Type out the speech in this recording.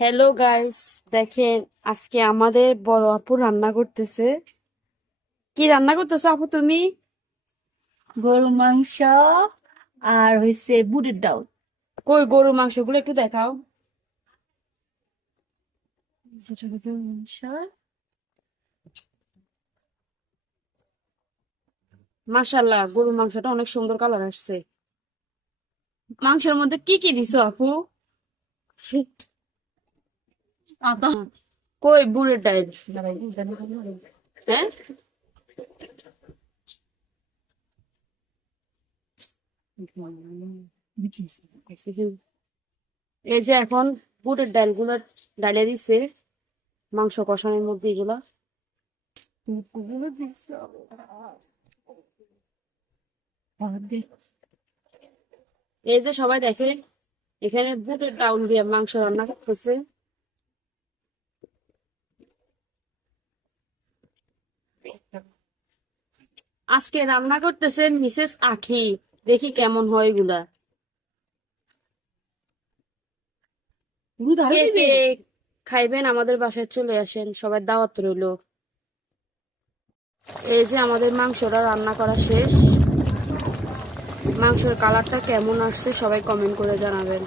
Hello guys, দেখেন আজকে আমাদের বড় আপু রান্না করতেছে। কি রান্না করতেছো আপু তুমি? গরু মাংস আর হইছে বুটের ডাউল। কই গরুর মাংসগুলো একটু দেখাও। যেটা গরুর মাংস। মাশাআল্লাহ, গরুর মাংসটা অনেক সুন্দর কালার আসছে। মাংসের মধ্যে কি কি দিছো আপু? আদা। হুম, কই বুড়ের ডাল? হ্যাঁ, এই যে এখন বুটের ডালগুলো ডালে দিছে মাংস কষানোর মধ্যে এগুলা। এই যে সবাই দেখে এখানে বুটের ডাউল দিয়ে মাংস রান্না করতেছে। আজকে রান্না করতেছেন মিসেস আখি। দেখি কেমন হয় এগুলা। কে কে খাইবেন আমাদের বাসায় চলে আসেন, সবাই দাওয়াত রইলো। এই যে আমাদের মাংসটা রান্না করা শেষ। মাংসের কালারটা কেমন আসছে সবাই কমেন্ট করে জানাবেন।